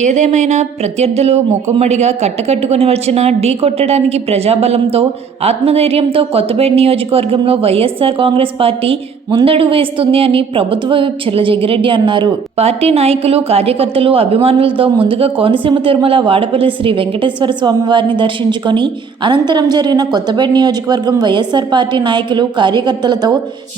ఏదేమైనా ప్రత్యర్థులు మూకుమ్మడిగా కట్టకట్టుకుని వచ్చిన ఢీ కొట్టడానికి ప్రజాబలంతో ఆత్మధైర్యంతో కొత్తపేట నియోజకవర్గంలో వైఎస్ఆర్ కాంగ్రెస్ పార్టీ ముందడుగు వేస్తుంది అని ప్రభుత్వ విప్ చెర్లజగ్గిరెడ్డి అన్నారు. పార్టీ నాయకులు కార్యకర్తలు అభిమానులతో ముందుగా కోనసీమ తిరుమల వాడపల్లి శ్రీ వెంకటేశ్వర స్వామి వారిని దర్శించుకొని అనంతరం జరిగిన కొత్తపేట నియోజకవర్గం వైఎస్ఆర్ పార్టీ నాయకులు కార్యకర్తలతో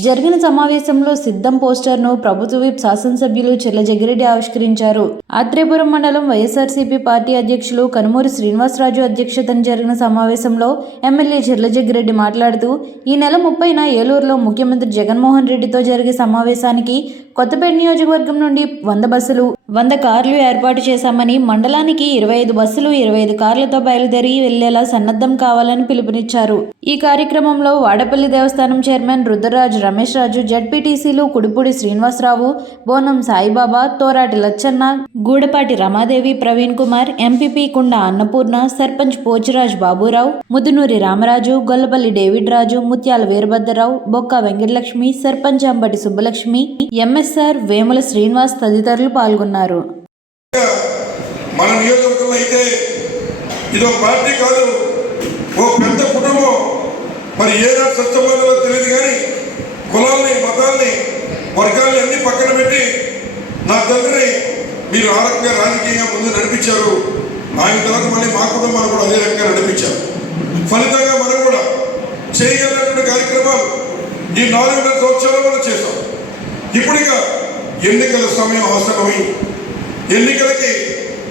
జరిగిన సమావేశంలో సిద్ధం పోస్టర్ను ప్రభుత్వ విప్ శాసనసభ్యులు చెర్లజగ్గిరెడ్డి ఆవిష్కరించారు. ఆత్రేపురం మండలం వైఎస్ఆర్సీపీ పార్టీ అధ్యక్షులు కనుమూరి శ్రీనివాసరాజు అధ్యక్షతన జరిగిన సమావేశంలో ఎమ్మెల్యే చెర్లజగ్గిరెడ్డి మాట్లాడుతూ ఈ నెల ముప్పైన ఏలూరులో ముఖ్యమంత్రి జగన్మోహన్ రెడ్డితో జరిగే సమావేశానికి కొత్తపేట నియోజకవర్గం నుండి వంద బస్సులు వంద కార్లు ఏర్పాటు చేశామని మండలానికి ఇరవై ఐదు బస్సులు ఇరవై ఐదు కార్లతో బయలుదేరి వెళ్ళేలా సన్నద్ధం కావాలని పిలుపునిచ్చారు. ఈ కార్యక్రమంలో వాడపల్లి దేవస్థానం చైర్మన్ రుద్రరాజు రమేష్ రాజు జడ్పీటీసీలు Kudipudi Srinivasarao Bonam Saibaba Torati Lachanna Gudapati Ramadevi Praveen Kumar MPP Kunda Annapurna sarpanch Pochiraj Baburao Mudunuri Ramaraju Gollapalli David Raju Mutyala Veerabhadrarao Bokka Venkatalakshmi sarpanch Ambati Subbalakshmi MSR Vemula Srinivas తదితరులు పాల్గొన్నారు. మన నియోజకవర్గంలో అయితే ఇది ఒక party కాదు ఓ పెద్ద కుటుంబం. మరి ఏనాడు స్వచ్ఛమైనదో తెలియదు కానీ కులాల్ని మతాల్ని వర్గాల్ని అన్ని పక్కన పెట్టి నా తండ్రిని మీరు ఆ రకంగా రాజకీయంగా ముందు నడిపించారు. ఆయన తర్వాత మళ్ళీ మా కుటుంబాన్ని కూడా అదే రకంగా నడిపించారు. ఫలితంగా మనం కూడా చేయగలిగినటువంటి కార్యక్రమాలు ఈ నాలుగున్నర సంవత్సరాలు మనం చేశాం. ఇప్పుడు ఇక ఎన్నికల సమయం అవసరమై ఎన్నికలకి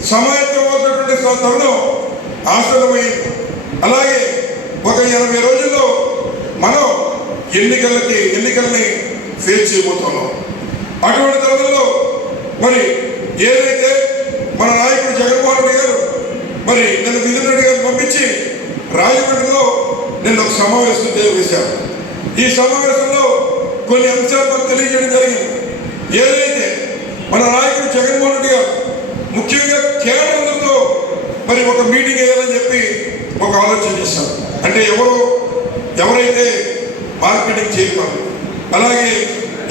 సమాయత్తమవుతున్నటువంటి తరుణం ఆసన్నమైంది అలాగే ఒక ఎనభై రోజుల్లో మనం ఎన్నికలకి ఎన్నికల్ని ఫేస్ చేయబోతున్నాం. అటువంటి తరుణంలో మరి ఏదైతే మన నాయకుడు జగన్మోహన్ రెడ్డి గారు మరి నిన్న మిథున్ రెడ్డి గారిని పంపించి రాజమండ్రిలో నిన్న ఒక సమావేశం చేశారు. ఈ సమావేశంలో కొన్ని అంశాలు మనకు తెలియజేయడం జరిగింది. ఏదైతే మన నాయకుడు జగన్మోహన్ రెడ్డి గారు ముఖ్యంగా కేంద్రంతో మరి ఒక మీటింగ్ వేయాలని చెప్పి ఒక ఆలోచన చేశారు. అంటే ఎవరు ఎవరైతే మార్కెటింగ్ చేయగలరు అలాగే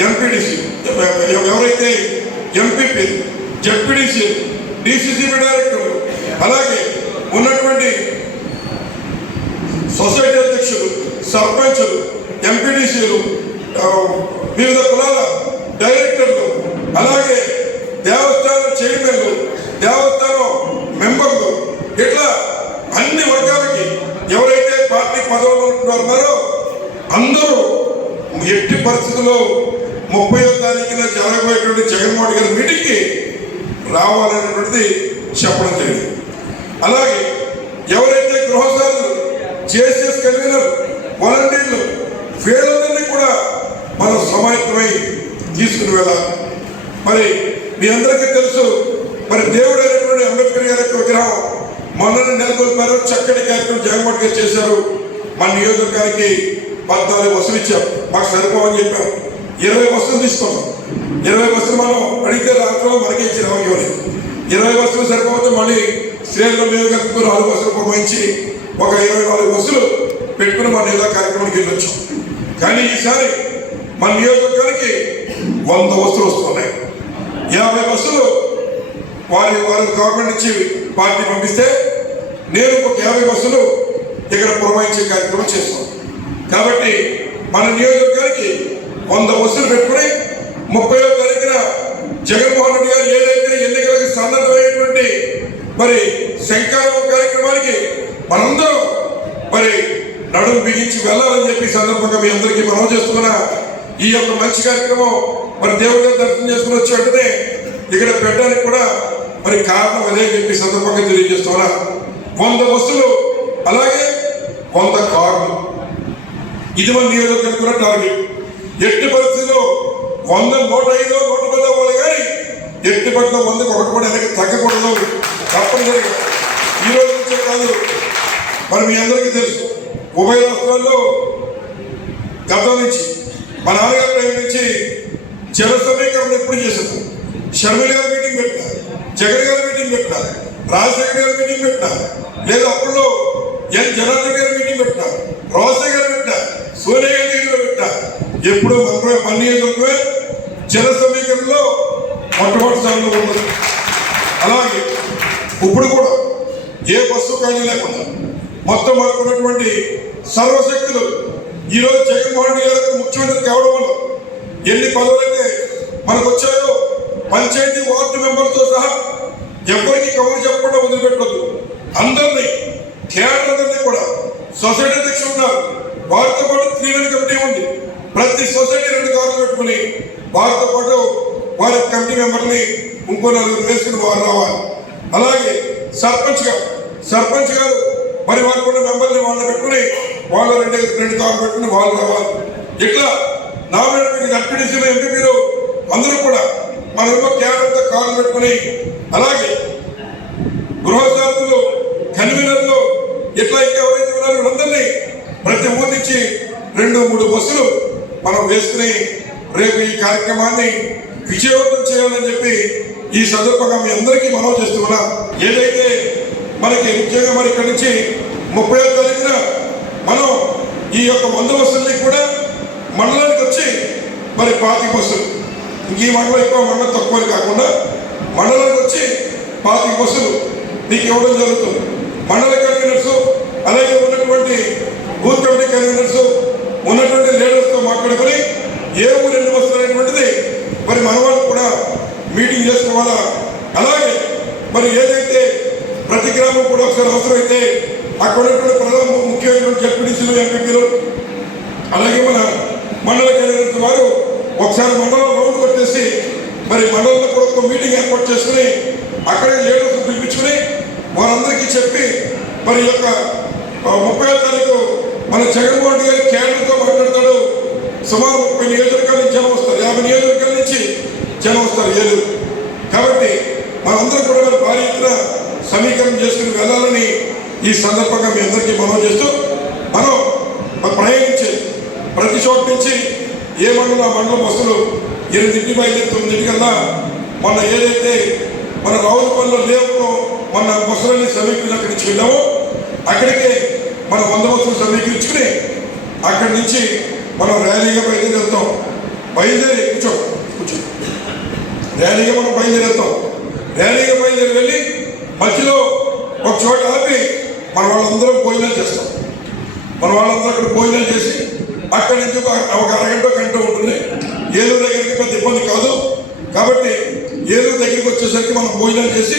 ఎంపీడీసీ ఎవరైతే ఎంపీపీ జడ్పీడీసీ డిసిసిబి డైరెక్టర్లు అలాగే ఉన్నటువంటి సొసైటీ అధ్యక్షులు సర్పంచులు ఎంపీడీసీలు వివిధ కులాల డైరెక్టర్లు అలాగే దేవస్థానం చైర్మన్లు దేవస్థానం మెంబర్లు ఇట్లా అన్ని వర్గాలకి ఎవరైతే పార్టీ పదవులు ఉన్నారో అందరూ ఎట్టి పరిస్థితుల్లో ముప్పై తారీఖున జరగబోయేటువంటి జగన్మోహన్ గారి మీటింగ్కి రావాలనేటువంటిది చెప్పడం జరిగింది. అలాగే ఎవరైతే గృహస్థాలు జేసీఎస్ కన్వీనర్ వాలంటీర్లు వీళ్ళందరినీ కూడా మనం సమాయత్తమై తీసుకుని వెళ్ళాలి. మరి మీ అందరికీ తెలుసు మరి దేవుడు అయినటువంటి అంబేద్కర్ గారి యొక్క విగ్రహం మొన్న నెలకొల్పారు చక్కటి కార్యక్రమం జగన్మోహన్ గారు చేశారు. మన నియోజకవర్గానికి పద్నాలుగు బస్సులు ఇచ్చాం. మాకు సరిపోవని చెప్పాం ఇరవై బస్సులు తీసుకున్నాం. ఇరవై బస్సులు మనం అడిగితే రాష్ట్రంలో మనకే ఇచ్చిన ఇరవై బస్సులు సరిపోతే మళ్ళీ శ్రీలంక నియోజకవర్గంలో నాలుగు బస్సులు పంపించి ఒక ఇరవై నాలుగు బస్సులు పెట్టుకుని మన జిల్లా కార్యక్రమానికి వెళ్ళొచ్చాం. కానీ ఈసారి మన నియోజకవర్గానికి వంద బస్సులు వస్తున్నాయి. యాభై బస్సులు వారి వారి గవర్నమెంట్ నుంచి పార్టీ పంపిస్తే నేను ఒక యాభై బస్సులు ఇక్కడ పురమాయించే కార్యక్రమం చేస్తాం కాబట్టి మన నియోజకవర్గానికి వంద బస్సులు పెట్టుకుని ముప్పై తారీఖున జగన్మోహన్ రెడ్డి గారు ఏదైతే ఎన్నికలకు సన్నద్ధమైనటువంటి మరి శంకారం కార్యక్రమానికి మనందరం మరి నడుము బిగించి వెళ్ళాలని చెప్పి సందర్భంగా మీ అందరికీ మనం చేస్తున్న ఈ యొక్క మంచి కార్యక్రమం మరి దేవుడి దర్శనం చేసుకుని వచ్చి వెంటనే ఇక్కడ పెట్టడానికి కూడా మరి కారణం అదే చెప్పి సందర్భంగా తెలియజేస్తున్నా వంద బస్సులు అలాగే వంద కార్లు. ఇది మన నియోజకవర్గం టార్గెట్ ఎట్టి పరిస్థితిలో వంద నూట ఐదో నూట పది అవ్వాలి కానీ ఎట్టి పట్ల వందకు ఒకటి కూడా వెనక్కి తగ్గకూడదు. తప్పనిసరిగా. ఈ రోజు నుంచే కాదు. మరి మీ అందరికీ తెలుసు. ఉభయ రాష్ట్రాల్లో గతం నుంచి మా నాన్నగారి నుంచి జల సమీకరణ ఎప్పుడు చేశారు? షర్మిల గారు మీటింగ్ పెట్టినా జగన్ గారు మీటింగ్ పెట్టినా రాజశేఖర్ గారు మీటింగ్ పెట్టినా లేదా అప్పుడు ఎన్ జనార్దన్ గారు మీటింగ్ పెట్టినా రాజశేఖర్ గారు పెట్టినా సోనియా గాంధీ గారు పెట్టినా ఎప్పుడు మన మన నియోజకవర్గమే జన సమీకరణలో మొట్టమొదటి స్థానంలో ఉన్నది. అలాగే ఇప్పుడు కూడా ఏ బస్సు ఖాళీ లేకుండా మొత్తం మనకు ఉన్నటువంటి సర్వశక్తులు ఈరోజు జగన్మోహన్ రెడ్డి గారు ముఖ్యమంత్రి కావడం వల్ల ఎన్ని పదవులైతే మనకు వచ్చాయో పంచాయతీ వార్డు మెంబర్తో సహా ఎవరికి కవర్ చెప్పకుండా వదిలిపెట్టదు అందరినీ కేడర్ కూడా సొసైటీ అధ్యక్షులు ఉన్నారు. వారితో పాటు త్రివేణి కమిటీ ఉంది. ప్రతి సొసైటీ రెండు కార్లు పెట్టుకుని వారితో పాటు వారి కమిటీ మెంబర్ని ఇంకో నలుగురు వేసుకుని వారు రావాలి. అలాగే సర్పంచ్ గారు సర్పంచ్ గారు మరి వారికి ఉన్న మెంబర్ని వాళ్ళు పెట్టుకుని వాళ్ళు రెండు రెండు కార్లు పెట్టుకుని వాళ్ళు రావాలి. ఇట్లా నామినేట్ మీకు ఎంపీడీసీలు ఎంపీపీలు అందరూ కూడా మన ఇంకో క్యాడర్తో పెట్టుకుని అలాగే గృహ కన్వీనర్లు ఇట్లా ఇంకా ఎవరైతే ఉన్నారో వీళ్ళందరినీ ప్రతి ఊరి నుంచి రెండు మూడు బస్సులు మనం వేసుకుని రేపు ఈ కార్యక్రమాన్ని విజయవంతం చేయాలని చెప్పి ఈ సందర్భంగా మీ అందరికీ మనం చేస్తున్నా. ఏదైతే మనకి ముఖ్యంగా మరి ఇక్కడి నుంచి ముప్పై తారీఖున మనం ఈ యొక్క వంద బస్సుల్ని కూడా మండలానికి వచ్చి మరి పాతి బస్సులు ఇంక ఈ మండలం ఎక్కువ మండలం తక్కువ అని కాకుండా మండలానికి వచ్చి పాతి బస్సులు నీకు ఇవ్వడం జరుగుతుంది. మండల కన్వీనర్స్ అలాగే ఉన్నటువంటి బూత్ కమిటీ కన్వీనర్స్ ఉన్నటువంటి లీడర్స్తో మాట్లాడుకొని ఏ ఊరు ఎన్ని వస్తారు అనేటువంటిది మరి మన వాళ్ళు కూడా మీటింగ్ చేసుకోవాలా అలాగే మరి ఏదైతే ప్రతి గ్రామం కూడా ఒకసారి అవసరమైతే అక్కడ ఉన్నటువంటి ప్రధాన ముఖ్యమైనటువంటి జడ్పీటీసీలు ఎంపీలు అలాగే మన మండల కన్వీనర్స్ వారు ఒకసారి మండలం రౌండ్ కొట్టేసి మరి మండలంలో కూడా ఒక మీటింగ్ ఏర్పాటు చేసుకుని అక్కడే లీడర్స్ పిలిపించుకుని వారందరికీ చెప్పి మరి ఈ యొక్క ఆ, ముప్పై తారీఖు మన జగన్మోహన్ రెడ్డి గారి కేంద్రంతో మాట్లాడతాడు. సుమారు ముప్పై నియోజకవర్గాల నుంచి జనం వస్తారు. యాభై నియోజకవర్గాల నుంచి జనం వస్తారు ఏలూరు. కాబట్టి మనందరం కూడా మరి భారీ ఎత్తున సమీకరణ చేసుకుని వెళ్ళాలని ఈ సందర్భంగా మీ అందరికీ మనం చేస్తూ మనం ప్రయాణించి ప్రతి చోట నుంచి ఏ మండలం ఆ మండలం బస్సులు ఎనిమిదింటి బయలుదేరి తొమ్మిదింటికల్లా మొన్న ఏదైతే మన రావులపల్లిలో లేవులో మొన్న ముసలిని సమీకరించి అక్కడి నుంచి వెళ్ళాము. అక్కడికే మన వంద బస్సులు సమీకరించుకుని అక్కడి నుంచి మనం ర్యాలీగా బయలుదేరి వెళ్తాం. బయలుదేరి కూర్చో కూర్చో. ర్యాలీగా మనం బయలుదేరి వెళ్తాం. ర్యాలీగా బయలుదేరి వెళ్ళి మధ్యలో ఒక చోట ఆపి మన వాళ్ళందరం భోజనాలు చేస్తాం. మన వాళ్ళందరూ అక్కడ భోజనాలు చేసి అక్కడి నుంచి ఒక ఒక అరగంట గంట ఉంటుంది. ఏలూరు దగ్గరికి పెద్ద ఇబ్బంది కాదు. కాబట్టి ఏలూరు దగ్గరికి వచ్చేసరికి మనం భోజనాలు చేసి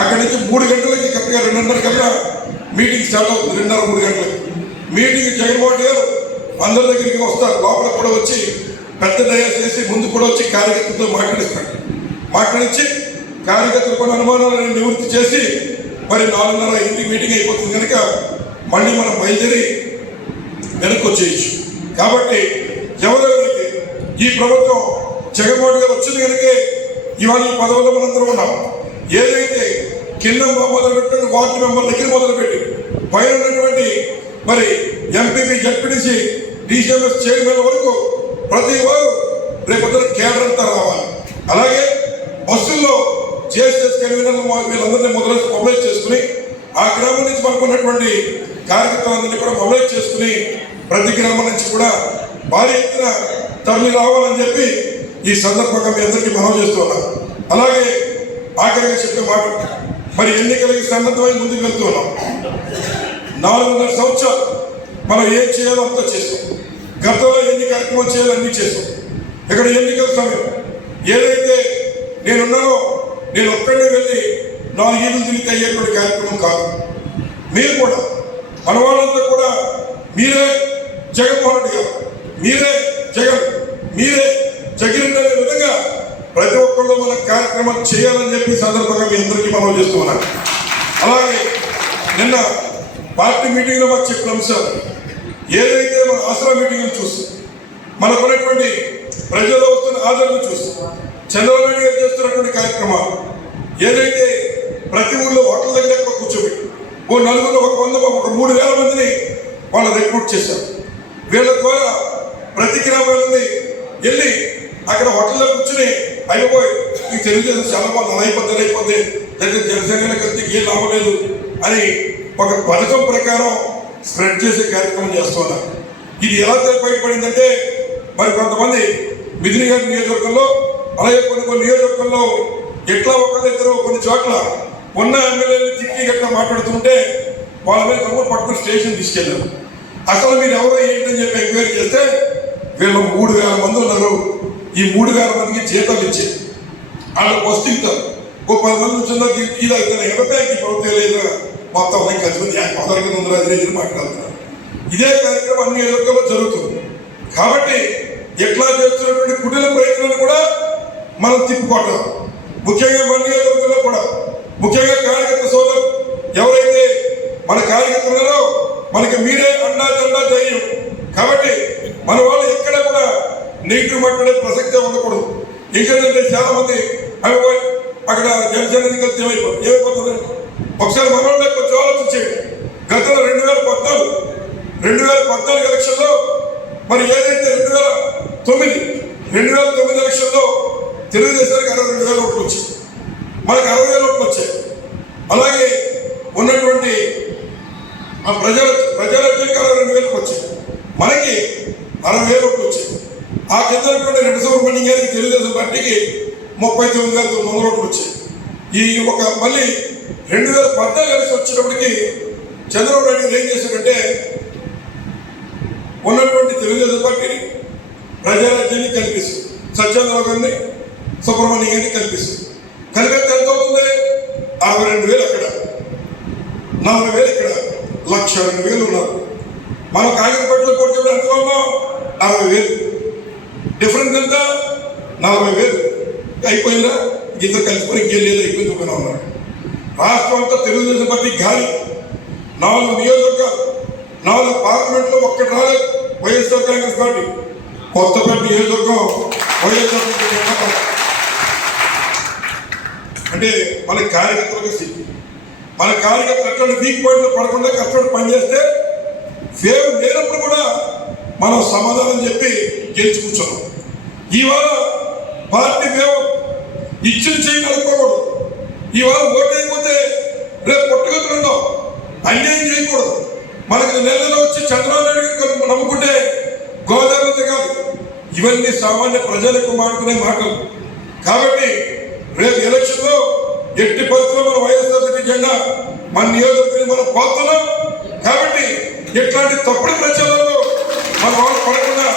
అక్కడి నుంచి మూడు గంటలకి కరెక్ట్గా రెండున్నర కల్లా మీటింగ్ స్టార్ట్ అవుతుంది రెండున్నర మూడు గంటలకి. మీటింగ్ జగన్మోహన్ గారు అందరి దగ్గరికి వస్తారు లోపల కూడా వచ్చి పెద్ద డయాస్ చేసి ముందు కూడా వచ్చి కార్యకర్తలతో మాట్లాడిస్తాడు. మాట్లాడించి కార్యకర్తలు కొన్ని అనుమానాలను నివృత్తి చేసి మరి నాలుగున్నర ఇంటికి మీటింగ్ అయిపోతుంది కనుక మళ్ళీ మనం బయలుదేరి వెనక్కి వచ్చేయచ్చు. కాబట్టి ఎవరెవరికి ఈ ప్రభుత్వం జగన్మోహన్ గారు వచ్చింది కనుక ఇవాళ ఈ పదవుల్లో మనందరం ఉన్నాం. ఏదైతే కింద మొదలుపెట్టిన వార్డు మెంబర్ దగ్గర మొదలుపెట్టి. పైన ఉన్నటువంటి మరి ఎంపీపీ జడ్పీటీసీ డీసీఎంఎస్ చైర్మన్ వరకు ప్రతి వారు రేపొద్దున కేంద్రం అంతా రావాలి. అలాగే బస్సుల్లో జిఎస్ఎస్ కన్వీనర్లు మా- వీళ్ళందరినీ మొదలు మొబైల్ చేసుకుని ఆ గ్రామం నుంచి మనకు కార్యకర్తలందరినీ కూడా మొబైల్ చేసుకుని ప్రతి గ్రామం నుంచి కూడా భారీ ఎత్తున తరలి రావాలని చెప్పి ఈ సందర్భంగా మీ అందరికీ మనం చేస్తున్నాం అలాగే ఆఖరిగా చెప్పే మాట. మరి ఎన్నికలకి సన్నద్ధమై ముందుకు వెళ్తున్నాం నాలుగున్నర సంవత్సరాలు మనం ఏం చేయాలో అంతా చేస్తాం. గతంలో ఎన్ని కార్యక్రమాలు చేయాలో అన్ని చేస్తాం. ఇక్కడ ఎన్నికల సమయం. ఏదైతే నేనున్నానో నేను ఒక్కడే వెళ్ళి నాలుగేళ్ళు తిరిగి అయ్యేటువంటి కార్యక్రమం కాదు. మీరు కూడా మన వాళ్ళంతా కూడా మీరే జగన్మోహన్ రెడ్డి గారు. మీరే జగన్ మీరే ప్రతి మన కార్యక్రమాలు చేయాలని చెప్పి సందర్భంగా మీ అందరికీ మనం చేస్తున్నాను అలాగే నిన్న పార్టీ మీటింగ్లో మాకు చెప్పిన అంశాలు. ఏదైతే మన ఆసరా మీటింగ్లు చూస్తాం మనకున్నటువంటి ప్రజల్లో వస్తున్న ఆదరణ చూస్తాం చంద్రబాబు నాయుడు గారు చేస్తున్నటువంటి కార్యక్రమాలు ఏదైతే ప్రతి ఊళ్ళో హోటల్ దగ్గర కూర్చోబెట్టి ఓ నలుగురు ఒక వంద ఒక మూడు వేల మందిని వాళ్ళు రిక్రూట్ చేశారు. వీళ్ళ ద్వారా ప్రతి గ్రామాలని వెళ్ళి అక్కడ హోటల్లో కూర్చుని అయిపోయి ఈ తెలుగుదేశం చాలా బాగా అయిపోద్ది అయిపోద్ది లేదా జనసేన కలిసి ఏం లాభం లేదు అని ఒక పథకం ప్రకారం స్ప్రెడ్ చేసే కార్యక్రమం చేస్తున్నారు. ఇది ఎలా బయటపడిందంటే మరి కొంతమంది మిథుని గారి నియోజకవర్గంలో అలాగే కొన్ని కొన్ని నియోజకవర్గంలో ఎట్లా ఒకరిద్దరు కొన్ని చోట్ల ఉన్న ఎమ్మెల్యేలు తిట్టి గట్లా మాట్లాడుతుంటే వాళ్ళ మీద తమ్ముడు పట్టుకుని స్టేషన్ తీసుకెళ్ళారు. అసలు మీరు ఎవరో ఏంటని చెప్పి ఎంక్వైరీ చేస్తే వీళ్ళు మూడు వేల మంది ఉన్నారు. ఈ మూడు వేల మందికి జీతాలు ఇచ్చారు వాళ్ళకి వస్తూ ఇస్తారు. ఓ పది మంది వచ్చిందో ఇలా తాగుతాను ఎనభైకి ప్రభుత్వం లేదా? మొత్తం అందరికి కలిసి మంది పదహారు కింద ఇది మాట్లాడుతున్నారు. ఇదే కార్యక్రమం అన్ని ఎదుర్కొలో జరుగుతుంది. కాబట్టి ఎట్లా చేస్తున్నటువంటి కుటీల ప్రయత్నాలు కూడా మనం తిప్పుకోవటం ముఖ్యంగా మన నియోజకవర్గంలో కూడా. ముఖ్యంగా కార్యకర్త సోదరు ఎవరైతే మన కార్యకర్తలలో మనకి మీరే అండా జెండా ధైర్యం కాబట్టి మన వాళ్ళు ఎక్కడ కూడా నెగిటివ్ మాట్లాడే ప్రసక్తే ఉండకూడదు. ఇంకేంటంటే చాలా మంది అవి అక్కడ జనసేన కలిసి ఏమైపోతుంది ఏమైపోతుంది ఒకసారి మన కొంచెం ఆలోచించేది గతంలో రెండు వేల పద్నాలుగు రెండు వేల పద్నాలుగు ఎలక్షన్లో మరి ఏదైతే రెండు వేల తొమ్మిది రెండు వేల తొమ్మిది ఎలక్షన్లో తెలుగుదేశానికి అరవై రెండు వేల ఓట్లు వచ్చాయి. మనకు అరవై వేల ఓట్లు వచ్చాయి. అలాగే ఉన్నటువంటి ఆ ప్రజల ప్రజారాజ్యానికి అరవై రెండు వేలకు వచ్చాయి మనకి అరవై వేలు ఓట్లు వచ్చాయి ఆ కింద ఉన్నటువంటి రెండు సుబ్రహ్మణ్యం గారికి తెలుగుదేశం పార్టీకి ముప్పై తొమ్మిది వేల తొమ్మిది వందల ఓట్లు వచ్చాయి. ఈ ఒక మళ్ళీ రెండు వేల పద్నాలుగు కలిసి వచ్చినప్పటికి చంద్రబాబు నాయుడు ఏం చేశాడంటే ఉన్నటువంటి తెలుగుదేశం పార్టీని ప్రజారాజ్యాన్ని కల్పిస్తుంది సత్యేంద్రరావు గారిని సుబ్రహ్మణ్యం గారిని కల్పిస్తుంది కలిపితే ఎంత అవుతుంది? అరవై రెండు వేలు అక్కడ నలభై వేలు ఇక్కడ లక్ష రెండు వేలు ఉన్నారు. మనం కాగితపట్లో కొడుకు ఎంత ఉన్నాం? అరవై వేలు. డిఫరెన్స్ ఎంత? నలభై వేలు. అయిపోయిందా? ఇంత కలిసిపోయి ఇంకేం అయిపోయింది ఒక ఉన్నారు రాష్ట్రం అంతా తెలుగుదేశం పార్టీ గాలి నాలుగు నియోజకవర్గాలు. నాలుగు పార్లమెంట్లో ఒక్కటి రాలేదు వైఎస్ఆర్ కాంగ్రెస్ పార్టీ. కొత్తపేట నియోజకవర్గం వైఎస్ఆర్ కాంగ్రెస్ అంటే మన కార్యకర్తలకు స్థితి మన కార్యకర్తలు అట్లాంటి వీక్ పాయింట్లో పడకుండా కష్టపడి పనిచేస్తే ఫేవ్ లేనప్పుడు కూడా మనం సమాధానం చెప్పి గెలిచి కూర్చున్నాం. పార్టీ ఫేవ్ ఇచ్చిన చేయి నడుపుకోకూడదు ఇవాళ ఓటు అయిపోతే రేపు పుట్టగతులు ఉండవు. అన్యాయం చేయకూడదు. మనకి నెలలో వచ్చి చంద్రబాబు నాయుడు నమ్ముకుంటే గోదావరి కాదు. ఇవన్నీ సామాన్య ప్రజలకు మాడుకునే మాటలు కాబట్టి రేపు ఎలక్షన్లో ఎట్టి పరిస్థితుల్లో మన వైఎస్ఆర్సీపీ జెండా మన నియోజకవర్గం మనం పోతున్నాం. కాబట్టి ఇట్లాంటి తప్పుడు ప్రచారంలో మన వాళ్ళు పడకుండా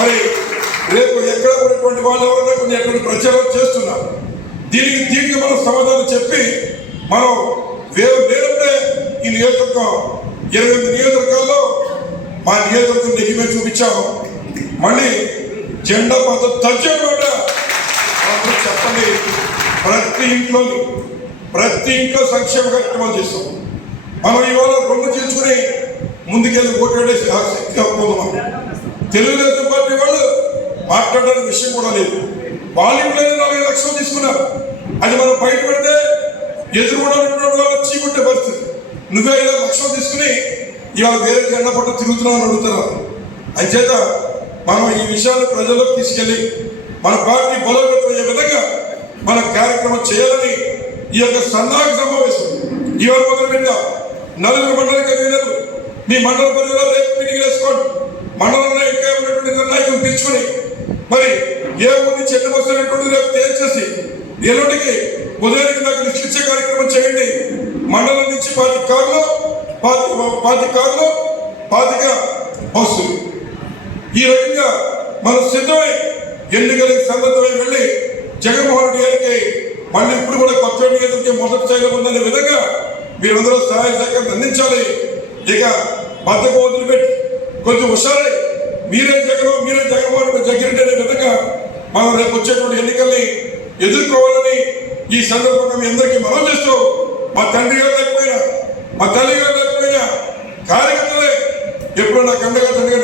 మరి రేపు ఎక్కడ ఉన్నటువంటి వాళ్ళు ఎవరైనా కొన్ని ఎటువంటి ప్రచారం చేస్తున్నారు. దీనికి దీనికి మనం సమాధానం చెప్పి మనం వేరు లేనప్పుడే ఈ నియోజకవర్గం ఇరవై ఎనిమిది నియోజకవర్గాల్లో మా నియోజకవర్గం నెగ్గిమే చూపించాము. మళ్ళీ జెండా పద్ధతి తగ్గకుండా అందరూ చెప్పండి. ప్రతి ఇంట్లోని ప్రతి ఇంట్లో సంక్షేమ కార్యక్రమాలు చేస్తాం. మనం ఇవాళ రెండు చేసుకుని ముందుకెళ్ళి ఓటేసి ఆ శక్తి పొందాం తెలుగుదేశం మాట్లాడడానికి విషయం కూడా లేదు. వాళ్ళ ఇంట్లోనే నలభై లక్షలు తీసుకున్నారు. అది మనం బయట పెడితే ఎదురుకుండా వాళ్ళు చీకుంటే పరిస్థితి. నువ్వే ఐదు లక్షలు తీసుకుని ఇవాళ వేరే జెండా పట్టు తిరుగుతున్నావు అని అడుగుతున్నారు అంచేత మనం ఈ విషయాన్ని ప్రజల్లోకి తీసుకెళ్ళి మన పార్టీ బలోపేతమయ్యే విధంగా మన కార్యక్రమం చేయాలని ఈ యొక్క సన్నాహక సమావేశం ఇవాళ మొదలు పెట్టాం. నలుగురు మండల కన్వీనర్లు మీ మండల పరిధిలో రేపు మీటింగ్ వేసుకోండి. మండలంలో ఇంకా ఉన్నటువంటి నాయకులు పిలుచుకొని మరి ఏ ఊరి చెట్టు వస్తున్నటువంటి రేపు తేల్చేసి ఎల్లుండికి ఉదయానికి నాకు లిస్ట్ ఇచ్చే కార్యక్రమం చేయండి. మండలం నుంచి పాతి కార్లు పాతి పాతి కార్లు పాతిక బస్సులు. ఈ రకంగా మనం సిద్ధమై ఎన్నికలకు సన్నద్ధమై వెళ్ళి జగన్మోహన్ రెడ్డి గారికి మళ్ళీ ఇప్పుడు కూడా కొత్త నియోజకవర్గం మొదటి స్థాయిలో ఉందనే విధంగా మీరందరూ సహాయ సహకారం అందించాలి. ఇక బద్దకు వదిలిపెట్టి కొంచెం హుషారై మీరే జగన్ మీరే జగన్మోహన్ దగ్గరుండే విధంగా మనం రేపు వచ్చేటువంటి ఎన్నికల్ని ఎదుర్కోవాలని ఈ సందర్భంగా మీ అందరికీ మనం చేస్తూ మా తండ్రి గారు లేకపోయినా మా తల్లి గారు లేకపోయినా కార్యకర్తలే ఎప్పుడు నా కండగా తండ్రి